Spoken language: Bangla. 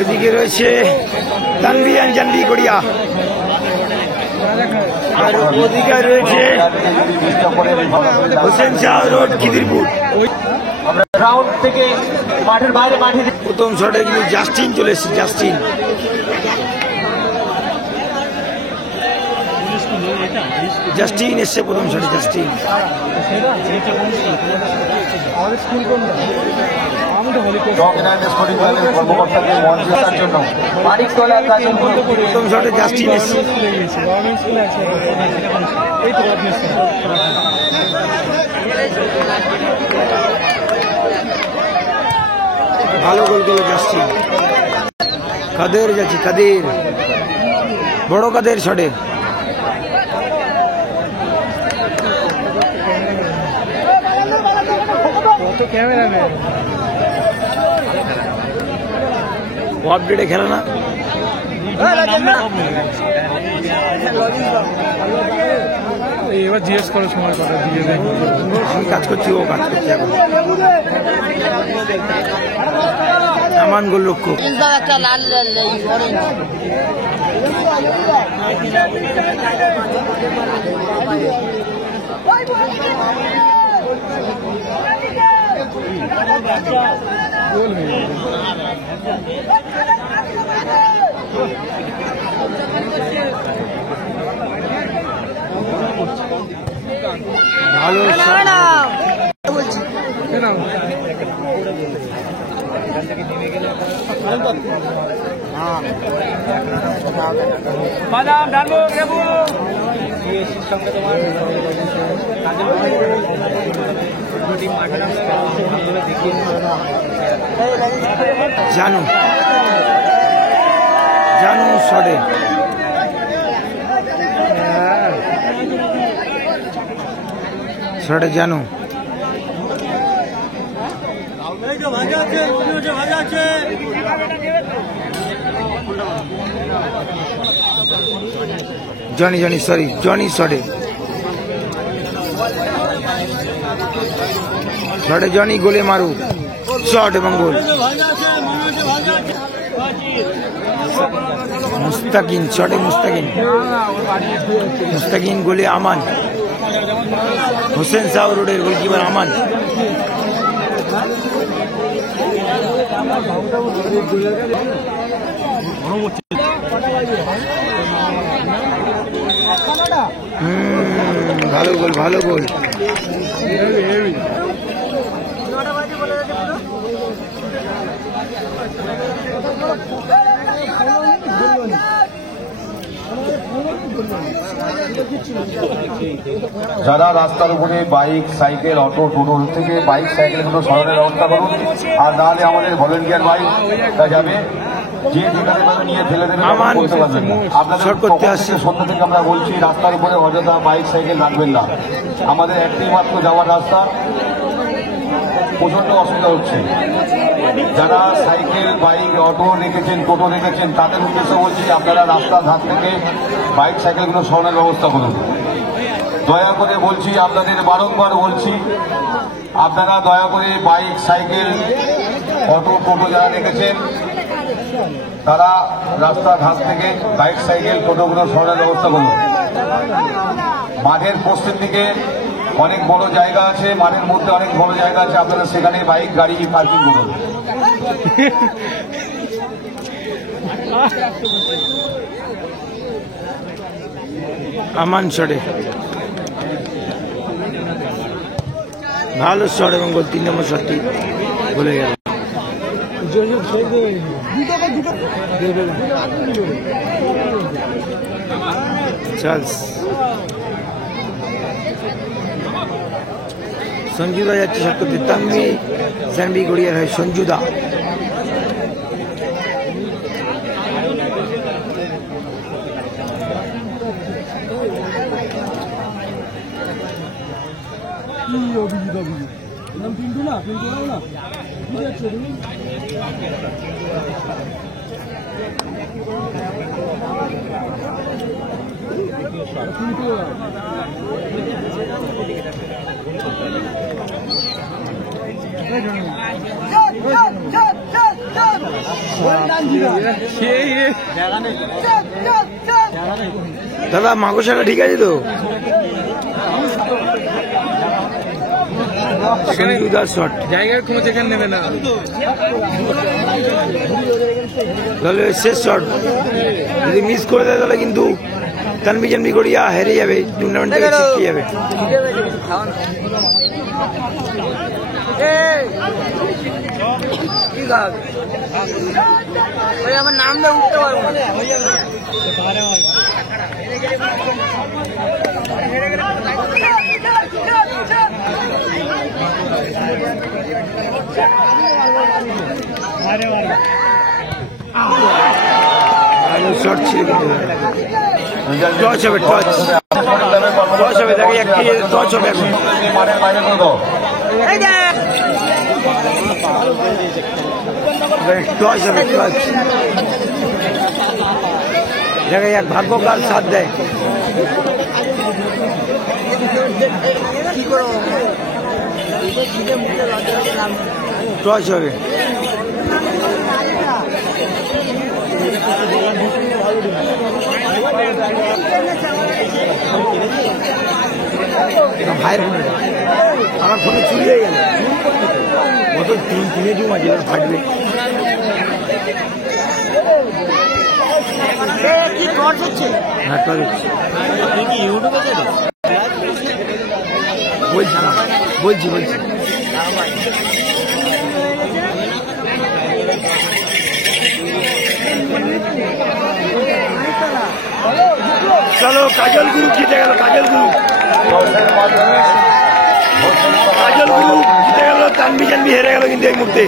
এদিকে রয়েছে তানভি অ্যান্ড জানভি গড়িয়া, আর ওদিকে রয়েছে হোসেন শাহ রোড খিদিরপুর। প্রথম শটে কিন্তু জাস্টিন চলে এসছে, জাস্টিন এসছে প্রথম শটে, জাস্টিন। প্রথম শটে জাস্টিন এসছে। ভালো গোল করলো জাস্টিন। কাদের যাচ্ছে, কাদের বড় কাদের শটে। আপডেটে খেলে না, এবার জিজ্ঞেস করো সময় কথা দিয়ে দেয়। আমি কাজ করছি, ও কাজ করছে এখন। আমান গোলরক্ষক। গোল হয়ে গেল। ভালো বাদাম ডালবো লেবু জানু, জানু শটে। শটে জানু। জনি জনি সরি জনি শটে, শটে জনি গোলে মারু শট এবং গোল। মুস্তাকিন শটে, মুস্তাকিন গোলে আমান। হোসেন শাহ রোডের গোলকিপার আমান। ভালো গোল, ভালো গোল। যারা রাস্তার উপরে বাইক, সাইকেল, অটো, টোটো থেকে বাইক, সাইকেল গুলো সরানোর ব্যবস্থা করুন, আর নাহলে আমাদের ভলেন্টিয়ার বাইক যাবে, যে যেখানে নিয়ে ফেলে দেবে বলতে পারবেন না। আপনাদের সত্য থেকে আমরা বলছি, রাস্তার উপরে অযথা বাইক, সাইকেল রাখবেন না। আমাদের একটাই মাত্র যাওয়ার রাস্তা, প্রচন্ড অসুবিধা হচ্ছে। যারা সাইকেল, বাইক, অটো রেখেছেন, টোটো রেখেছেন, তাদের উদ্দেশ্যে বলছি আপনারা রাস্তার ধার থেকে বাইক, সাইকেলগুলো সরানোর ব্যবস্থা করুন। দয়া করে বলছি, আপনাদের বারংবার বলছি, আপনারা দয়া করে বাইক, সাইকেল, অটো, টোটো যারা রেখেছেন, তারা রাস্তার ধার থেকে বাইক, সাইকেল, টোটোগুলো সরানোর ব্যবস্থা করুন। মাঠের পশ্চিম দিকে অনেক বড় জায়গা আছে, মাঠের মধ্যে অনেক বড় জায়গা আছে, আপনারা সেখানে বাইক, গাড়ি পার্কিং করুন। আমান শটে, ভালো শট এবং গোল। 3 নম্বর শটটি বলে গেল। চার্লস সঞ্জুদা যাচ্ছে শট করতে। তানভি জানভি গড়িয়ার হয় সঞ্জুদা। পিন্টু না, পিন্টু না, ঠিক আছে। সেই রে। দাদা মাকড়সাটা ঠিক আছে তো? সঞ্জুদার শট জায়গায় কোনো যেখানে নেবে না। তাহলে শেষ শট যদি মিস করে দেয় তাহলে কিন্তু তানভীর জানভি গড়িয়া হেরে যাবে, টুর্নামেন্ট থেকে ছিটকে যাবে। আমার নাম দিয়ে উঠতে পারবো না। শট ছিল কিন্তু টচ হবে, টচ টচ হবে, দেখে একটি টচ হবে এখন। মাঠের বাইরে করে দাও। টচ হবে, টচ দেখে এক ভাগ্যকাল সাথ দেয়। টচ হবে, ভাইয়ের ফোনে আমার ফোনে চুরি হয়ে গেল, মতো কিনে দিও মাঝে ফাটবে। কি টর্চ হচ্ছে? হ্যাঁ টচ হচ্ছে, বলছি না, বলছি চলো কাজল গুরু জিতে গেল, কাজল গুরু জিতে গেল, তানভীর জানভি হেরে গেল কিন্তু এই মুহূর্তে।